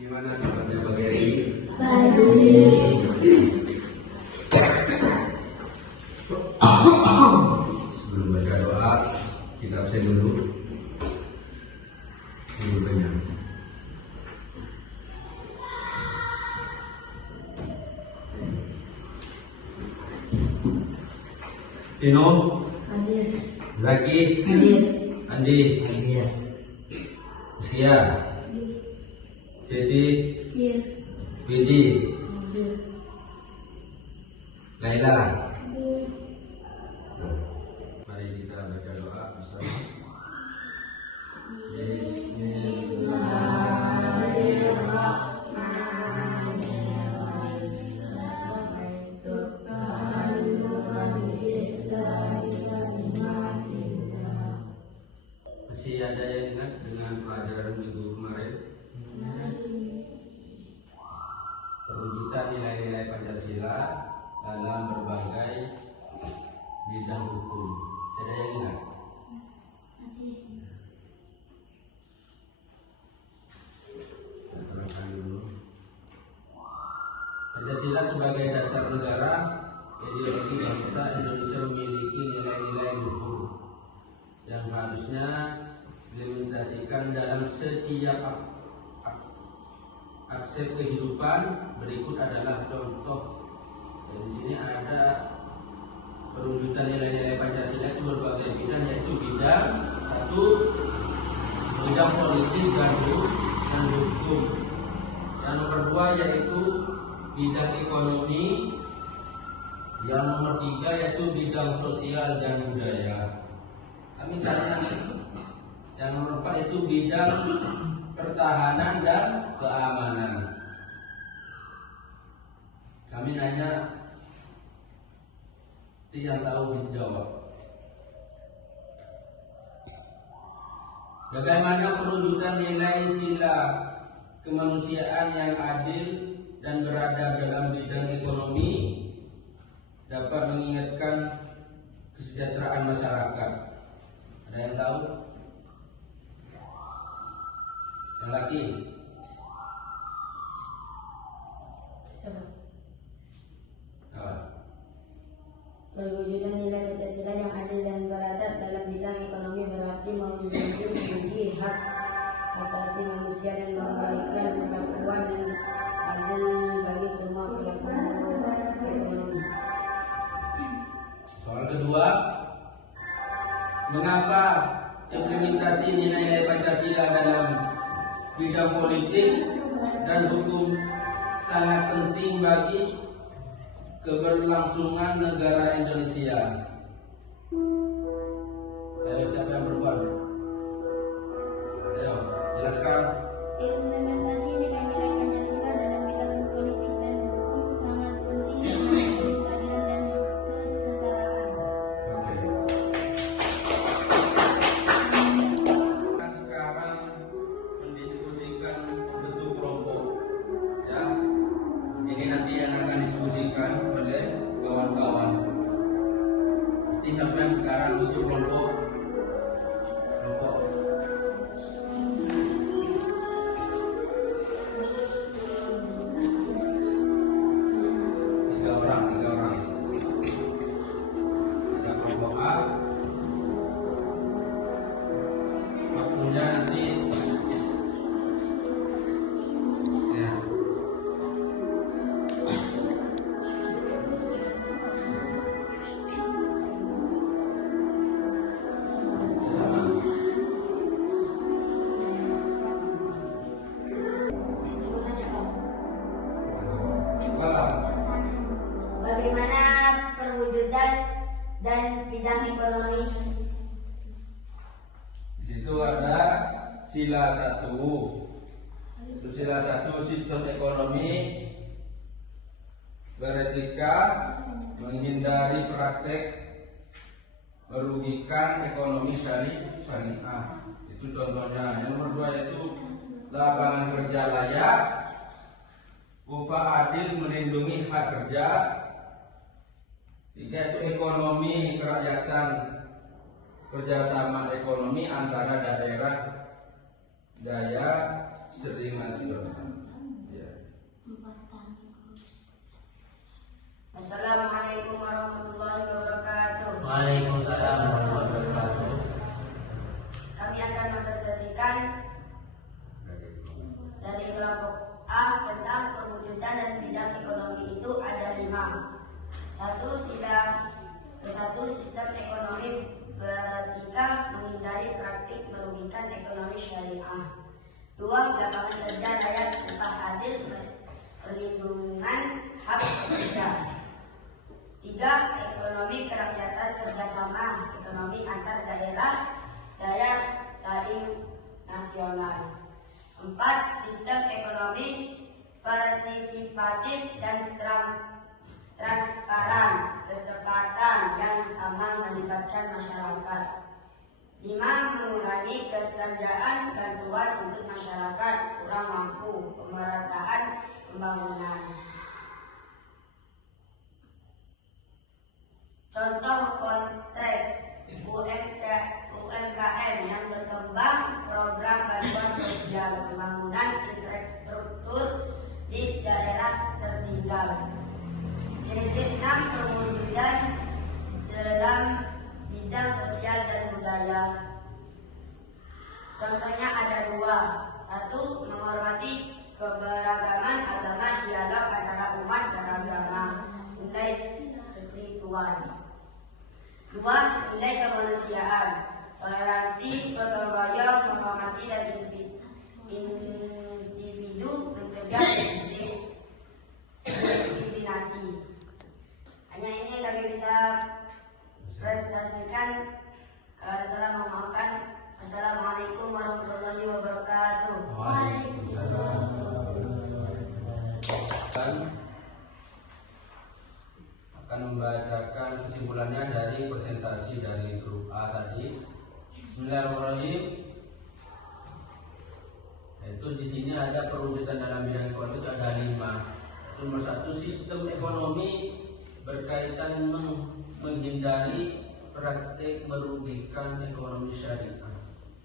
Gimana kabarnya pagi hari ini? Sebelum baca doa, kita absen dulu. Kenyang. Tino, Hadir. Zaki, Hadir. Andi, Hadir. Usia, Siti, Hadir. Widi, Hadir. Laila. Hadir. Mari kita baca doa bersama. Masih ada yang ingat dengan pelajaran minggu kemarin? Perwujudan nilai-nilai Pancasila dalam berbagai bidang hukum. Saya yang ingat? Saya terangkan dulu. Pancasila sebagai dasar negara, ideologi bangsa Indonesia memiliki nilai-nilai luhur yang harusnya diimplementasikan dalam setiap aspek kehidupan. Berikut adalah contoh. Dan di sini ada perwujudan nilai-nilai Pancasila itu berbagai bidang, yaitu bidang satu, bidang politik dan hukum. Yang nomor dua yaitu bidang ekonomi. Yang nomor tiga yaitu bidang sosial dan budaya. Kami tanya, yang nomor 4 itu bidang pertahanan dan keamanan. Kami nanya, yang tahu bisa jawab. Bagaimana perwujudan nilai sila kemanusiaan yang adil dan beradab dalam bidang ekonomi dapat mengingatkan kesejahteraan masyarakat? Ada yang tahu? Yang laki? Apa? Perwujudan nilai Pancasila yang adil dan beradab dalam bidang ekonomi berarti menjunjung tinggi hak asasi manusia dan memberikan perlakuan yang adil bagi semua pelaku ekonomi. Soal kedua, mengapa implementasi nilai-nilai Pancasila dalam bidang politik dan hukum sangat penting bagi keberlangsungan negara Indonesia? Ayo, siapa yang berbual? Ayo, jelaskan. Implementasi nilai-nilai Pancasila dalam bidang politik dan hukum sangat penting bagi keadilan dan kesetaraan. Oke. Kita sekarang mendiskusikan bentuk kelompok, ya. Ini nanti yang akan diskusikan oleh kawan-kawan. Jadi siapa yang sekarang bentuk kelompok? Tiga orang. Ada kelompok A. Waktunya nanti. Ya. Sama. Apa? Bagaimana perwujudan dan bidang ekonomi? Di situ ada sila 1. Itu sila 1, sistem ekonomi beretika, menghindari praktek merugikan ekonomi syariah. Itu contohnya. Yang nomor 2 yaitu lapangan kerja layak, upah adil melindungi hak kerja. 3 itu ekonomi kerakyatan, kerjasama ekonomi antara daerah daya seling nasional. Assalamualaikum warahmatullahi wabarakatuh. Waalaikumsalam warahmatullahi wabarakatuh. Kami akan mempresentasikan dari kelompok A tentang perwujudan dan bidang ekonomi itu ada 5. Satu, sistem ekonomi beretika menghindari praktik merugikan ekonomi syariah. 2, lapangan kerja layak, upah adil, perlindungan hak pekerja. 3, ekonomi kerakyatan kerjasama, ekonomi antar daerah, daya saing nasional. 4, sistem ekonomi partisipatif dan transparan, kesempatan yang sama melibatkan masyarakat. 5, mengurangi kesenjangan bantuan untuk masyarakat kurang mampu, pemerataan pembangunan. Contoh kontrak UMKM yang berkembang, program bantuan sosial, pembangunan infrastruktur di daerah tertinggal. Selidik 6, perwujudan dalam bidang sosial dan budaya. Contohnya ada 2. 1, menghormati keberagaman agama, dialog antara umat beragama, nilai spiritual. 2, nilai kemanusiaan, toleransi, gotong royong, menghormati dan individu, mencegah diskriminasi. Hanya ini yang kami bisa presentasikan. Kalau ada salah mohon maafkan. Assalamualaikum warahmatullahi wabarakatuh. Akan membacakan kesimpulannya dari presentasi dari grup A tadi. Bismillahirrahmanirrahim. Yaitu di sini ada perwujudan dalam bidang ekonomi itu ada 5. Yaitu nomor 1, sistem ekonomi berkaitan menghindari praktik merugikan ekonomi syariah.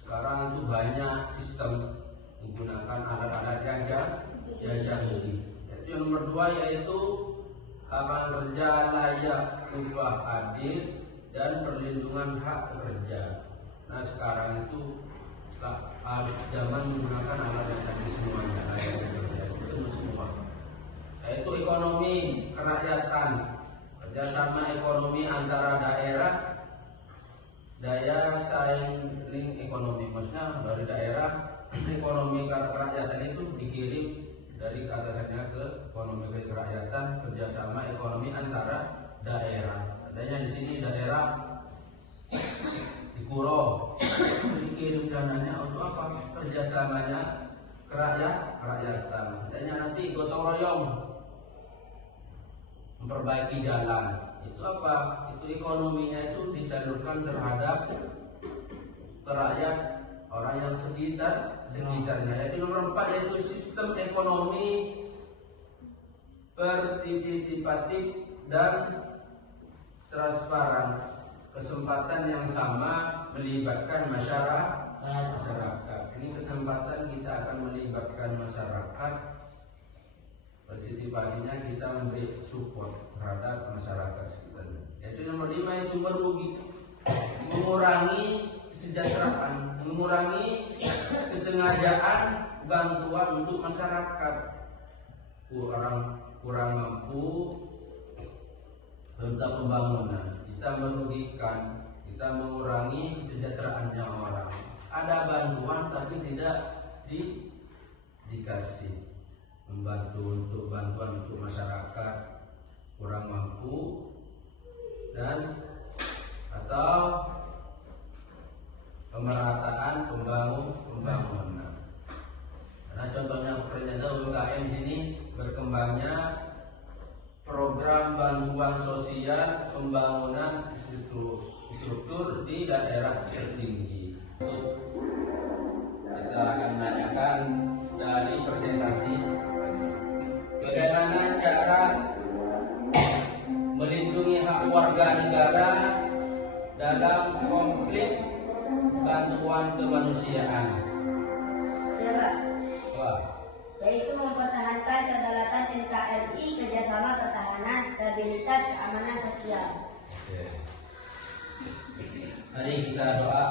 Sekarang itu banyak sistem menggunakan alat-alat yang jahili. Yaitu yang nomor 2 yaitu lapangan kerja layak, upah adil, dan perlindungan hak pekerja. Nah sekarang itu zaman menggunakan alat yang tadi semuanya layak kerja itu semua. Yaitu ekonomi kerakyatan, kerjasama ekonomi antara daerah, daya saing ekonomi, maksudnya dari daerah ekonomi kerakyatan itu dikirim dari atasannya ke ekonomi kerakyatan, kerjasama ekonomi antara daerah. Adanya di sini daerah di Kuro dikirim dananya untuk apa? Kerjasamanya kerakyatan. Adanya nanti gotong royong memperbaiki jalan. Itu apa? Itu ekonominya itu disalurkan terhadap rakyat, orang yang sekitarnya. Yaitu nomor 4 yaitu sistem ekonomi partisipatif dan transparan, kesempatan yang sama melibatkan masyarakat. Ini kesempatan kita akan melibatkan masyarakat. Partisipasinya kita memberi support terhadap masyarakat sekitarnya. Yaitu nomor 5 itu mengurangi kesejahteraan, mengurangi kesengajaan bantuan untuk masyarakat orang kurang mampu tentang pembangunan. Kita merugikan, kita mengurangi kesejahteraannya orang. Ada bantuan tapi tidak dikasih. Membantu untuk bantuan untuk masyarakat kurang mampu dan atau pemerataan pembangunan. Nah contohnya ternyata UMKM sini berkembangnya program bantuan sosial pembangunan struktur di daerah tertinggi. Kita akan menanyakan dari presentasi bagaimana cara melindungi hak warga negara dalam konflik bantuan kemanusiaan. Siapa? Wah, yaitu mempertahankan kedaulatan NKRI, kerjasama pertahanan, stabilitas, keamanan sosial. Mari kita doa.